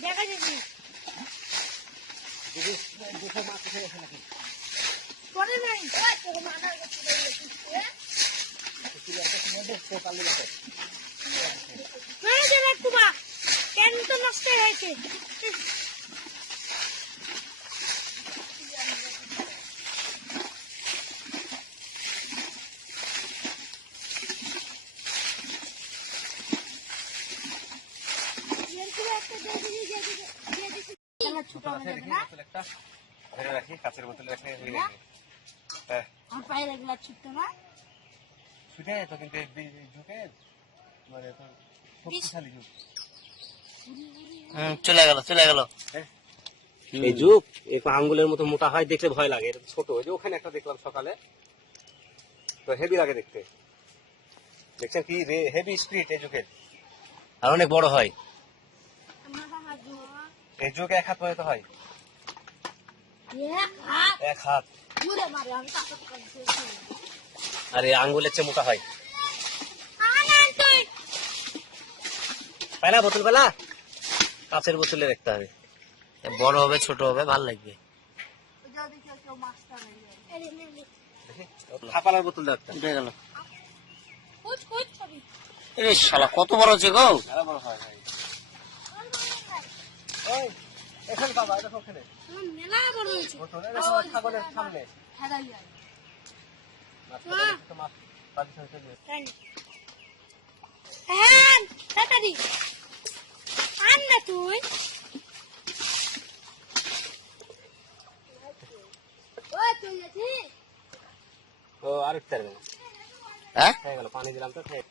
দেখা যাচ্ছে দুশো মাছ উঠে গেছে নাকি? পরে নাই। তোর দেবে তোমা। কেন তো নষ্ট হয়েছে ছোট বোতল আছে দেখি বোতল একটা ধরে চলে চলে একটু আঙ্গুলের মতো মোটা হয়, দেখলে ভয় লাগে ছোট। ওই যে ওখানে একটা দেখলাম সকালে, তো হেভি লাগে দেখতে। দেখছেন কি? হেভি স্পিড যুগের। আর অনেক বড় হয়। এই যুগ এক হাত পর্যন্ত হয়। এক হাত। আর এই আঙ্গুলের চেয়ে মোটা হয়। পেলা বোতল পেলা। কাঁচের বোতলে রাখতে হবে। বড় হবে ছোট হবে ভালো লাগবে। খাপালার বোতল গেল। শালা কত বড় হচ্ছে গো? বড় হয় ভাই ওই এখানে বাবা দেখো ওখানে। মেলা বড় হয়েছে। ছাগলের সামনে? হ্যাঁ তাড়াতাড়ি। আন না তুই। তো আরেকটা হ্যাঁ? হয়ে গেল পানি দিলাম তো খেয়ে।